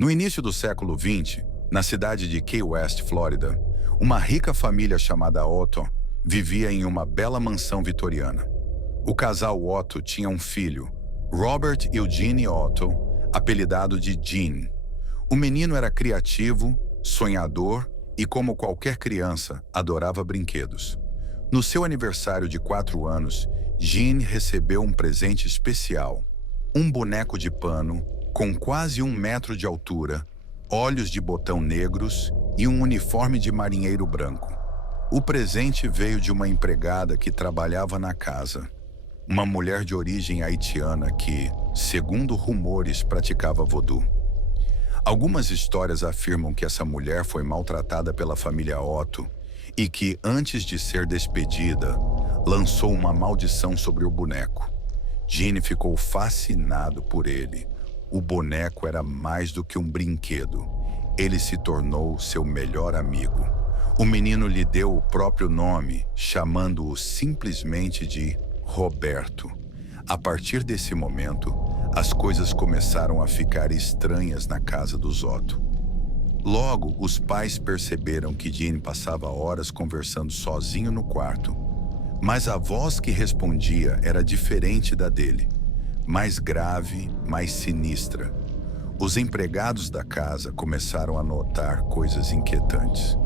No início do século XX, na cidade de Key West, Flórida, uma rica família chamada Otto vivia em uma bela mansão vitoriana. O casal Otto tinha um filho, Robert Eugene Otto, apelidado de Gene. O menino era criativo, sonhador e, como qualquer criança, adorava brinquedos. No seu aniversário de 4 anos, Gene recebeu um presente especial: um boneco de pano com quase 1 metro de altura, olhos de botão negros e um uniforme de marinheiro branco. O presente veio de uma empregada que trabalhava na casa, uma mulher de origem haitiana que, segundo rumores, praticava vodu. Algumas histórias afirmam que essa mulher foi maltratada pela família Otto e que, antes de ser despedida, lançou uma maldição sobre o boneco. Gene ficou fascinado por ele. O boneco era mais do que um brinquedo. Ele se tornou seu melhor amigo. O menino lhe deu o próprio nome, chamando-o simplesmente de Roberto. A partir desse momento, as coisas começaram a ficar estranhas na casa dos Otto. Logo, os pais perceberam que Gene passava horas conversando sozinho no quarto, mas a voz que respondia era diferente da dele, mais grave, mais sinistra. Os empregados da casa começaram a notar coisas inquietantes.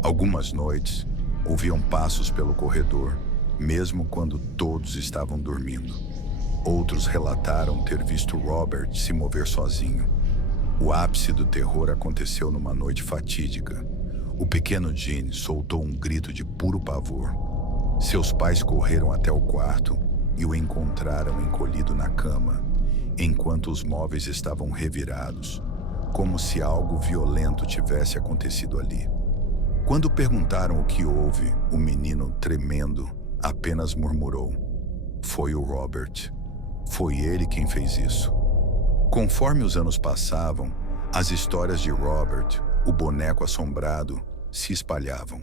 Algumas noites, ouviam passos pelo corredor, mesmo quando todos estavam dormindo. Outros relataram ter visto Robert se mover sozinho. O ápice do terror aconteceu numa noite fatídica. O pequeno Gene soltou um grito de puro pavor. Seus pais correram até o quarto e o encontraram encolhido na cama, enquanto os móveis estavam revirados, como se algo violento tivesse acontecido ali. Quando perguntaram o que houve, o menino, tremendo, apenas murmurou: "Foi o Robert. Foi ele quem fez isso." Conforme os anos passavam, as histórias de Robert, o boneco assombrado, se espalhavam.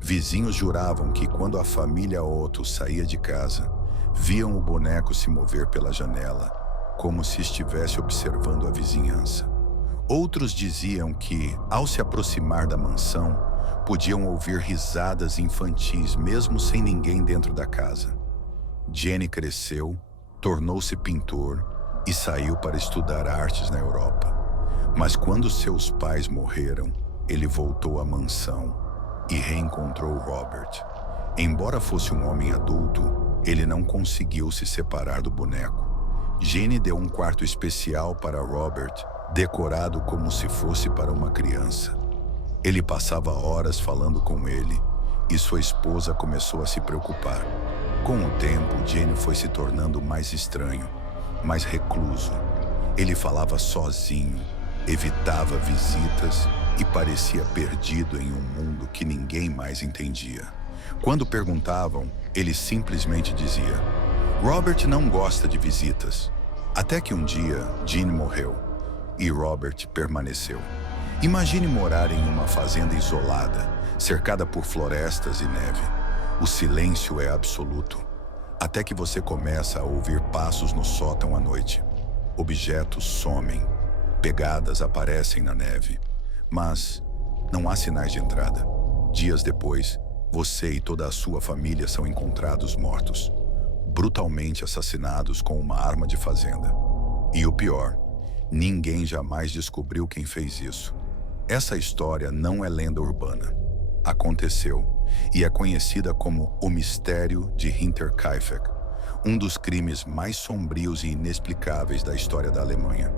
Vizinhos juravam que quando a família Otto saía de casa, viam o boneco se mover pela janela, como se estivesse observando a vizinhança. Outros diziam que, ao se aproximar da mansão, podiam ouvir risadas infantis mesmo sem ninguém dentro da casa. Gene cresceu, tornou-se pintor e saiu para estudar artes na Europa. Mas quando seus pais morreram, ele voltou à mansão e reencontrou Robert. Embora fosse um homem adulto, ele não conseguiu se separar do boneco. Gene deu um quarto especial para Robert, decorado como se fosse para uma criança. Ele passava horas falando com ele e sua esposa começou a se preocupar. Com o tempo, Gene foi se tornando mais estranho, mais recluso. Ele falava sozinho, evitava visitas e parecia perdido em um mundo que ninguém mais entendia. Quando perguntavam, ele simplesmente dizia: "Robert não gosta de visitas." Até que um dia, Gene morreu e Robert permaneceu. Imagine morar em uma fazenda isolada, cercada por florestas e neve. O silêncio é absoluto, até que você começa a ouvir passos no sótão à noite. Objetos somem, pegadas aparecem na neve, mas não há sinais de entrada. Dias depois, você e toda a sua família são encontrados mortos, brutalmente assassinados com uma arma de fazenda. E o pior, ninguém jamais descobriu quem fez isso. Essa história não é lenda urbana. Aconteceu e é conhecida como o Mistério de Hinterkaifeck, um dos crimes mais sombrios e inexplicáveis da história da Alemanha.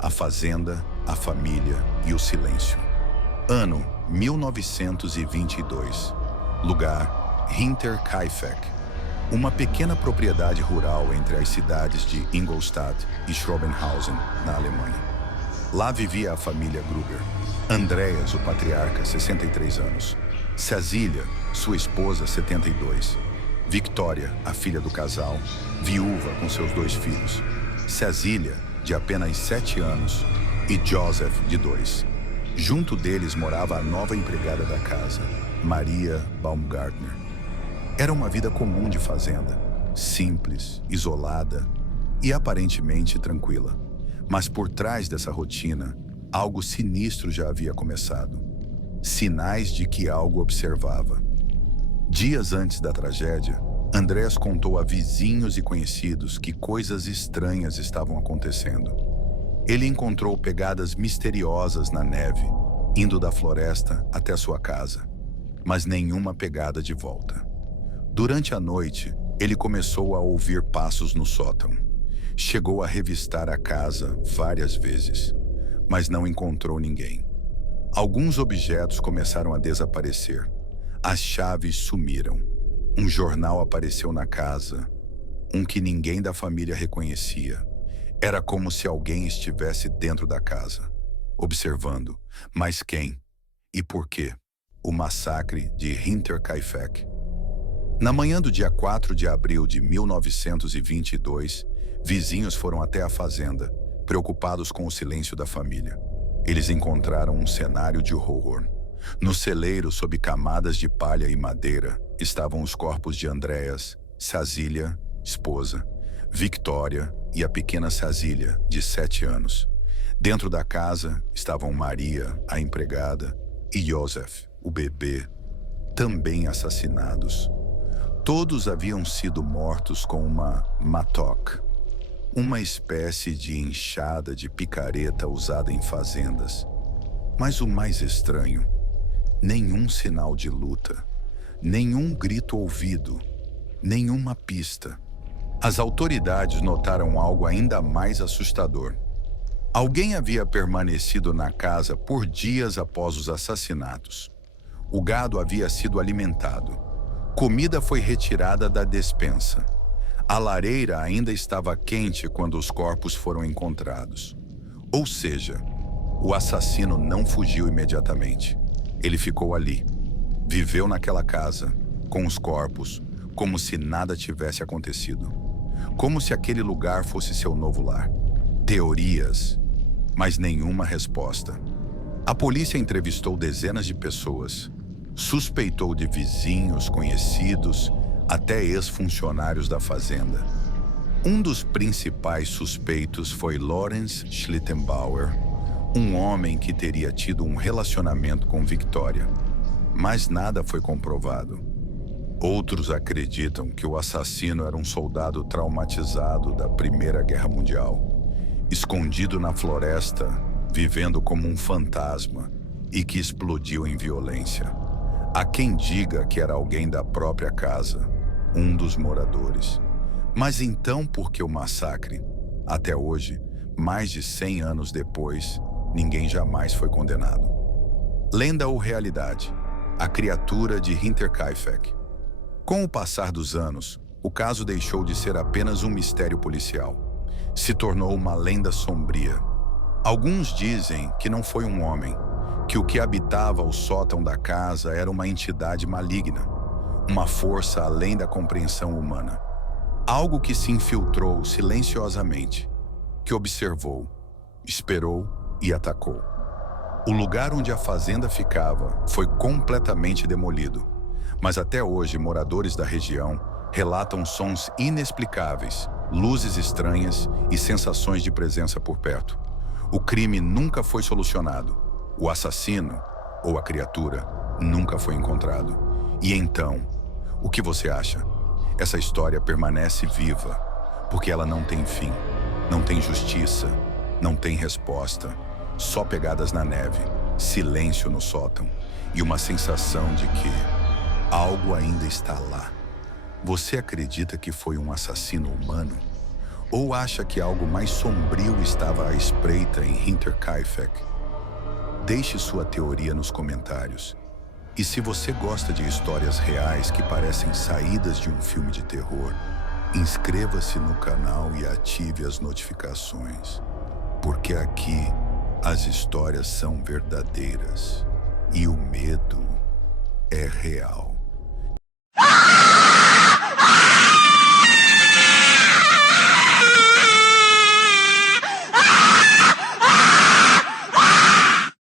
A fazenda, a família e o silêncio. Ano 1922. Lugar: Hinterkaifeck. Uma pequena propriedade rural entre as cidades de Ingolstadt e Schrobenhausen, na Alemanha. Lá vivia a família Gruber. Andreas, o patriarca, 63 anos. Cecília, sua esposa, 72. Victoria, a filha do casal, viúva com seus 2 filhos. Cecília, de apenas 7 anos, e Joseph, de 2. Junto deles morava a nova empregada da casa, Maria Baumgartner. Era uma vida comum de fazenda, simples, isolada e aparentemente tranquila. Mas por trás dessa rotina, Algo sinistro já havia começado. Sinais de que algo observava. Dias antes da tragédia, Andrés contou a vizinhos e conhecidos que coisas estranhas estavam acontecendo. Ele encontrou pegadas misteriosas na neve, indo da floresta até sua casa, mas nenhuma pegada de volta. Durante a noite, ele começou a ouvir passos no sótão. Chegou a revistar a casa várias vezes, mas não encontrou ninguém. Alguns objetos começaram a desaparecer. As chaves sumiram. Um jornal apareceu na casa, um que ninguém da família reconhecia. Era como se alguém estivesse dentro da casa, observando. Mas quem? E por quê? O massacre de Hinterkaifeck. Na manhã do dia 4 de abril de 1922, vizinhos foram até a fazenda, preocupados com o silêncio da família. Eles encontraram um cenário de horror. No celeiro, sob camadas de palha e madeira, estavam os corpos de Andreas, Cecília, esposa, Victoria e a pequena Cecília, de 7 anos. Dentro da casa estavam Maria, a empregada, e Josef, o bebê, também assassinados. Todos haviam sido mortos com uma mattock, uma espécie de enxada de picareta usada em fazendas. Mas o mais estranho, nenhum sinal de luta, nenhum grito ouvido, nenhuma pista. As autoridades notaram algo ainda mais assustador. Alguém havia permanecido na casa por dias após os assassinatos. O gado havia sido alimentado. Comida foi retirada da despensa. A lareira ainda estava quente quando os corpos foram encontrados. Ou seja, o assassino não fugiu imediatamente. Ele ficou ali, viveu naquela casa, com os corpos, como se nada tivesse acontecido. Como se aquele lugar fosse seu novo lar. Teorias, mas nenhuma resposta. A polícia entrevistou dezenas de pessoas. Suspeitou de vizinhos, conhecidos, até ex-funcionários da fazenda. Um dos principais suspeitos foi Lorenz Schlittenbauer, um homem que teria tido um relacionamento com Victoria. Mas nada foi comprovado. Outros acreditam que o assassino era um soldado traumatizado da Primeira Guerra Mundial, escondido na floresta, vivendo como um fantasma e que explodiu em violência. Há quem diga que era alguém da própria casa, um dos moradores. Mas então por que o massacre? Até hoje, mais de 100 anos depois, ninguém jamais foi condenado. Lenda ou realidade? A criatura de Hinterkaifeck. Com o passar dos anos, o caso deixou de ser apenas um mistério policial. Se tornou uma lenda sombria. Alguns dizem que não foi um homem, que o que habitava o sótão da casa era uma entidade maligna, uma força além da compreensão humana. Algo que se infiltrou silenciosamente, que observou, esperou e atacou. O lugar onde a fazenda ficava foi completamente demolido, mas até hoje moradores da região relatam sons inexplicáveis, luzes estranhas e sensações de presença por perto. O crime nunca foi solucionado. O assassino, ou a criatura, nunca foi encontrado. E então, o que você acha? Essa história permanece viva, porque ela não tem fim, não tem justiça, não tem resposta, só pegadas na neve, silêncio no sótão e uma sensação de que algo ainda está lá. Você acredita que foi um assassino humano? Ou acha que algo mais sombrio estava à espreita em Hinterkaifeck? Deixe sua teoria nos comentários. E se você gosta de histórias reais que parecem saídas de um filme de terror, inscreva-se no canal e ative as notificações, porque aqui as histórias são verdadeiras e o medo é real.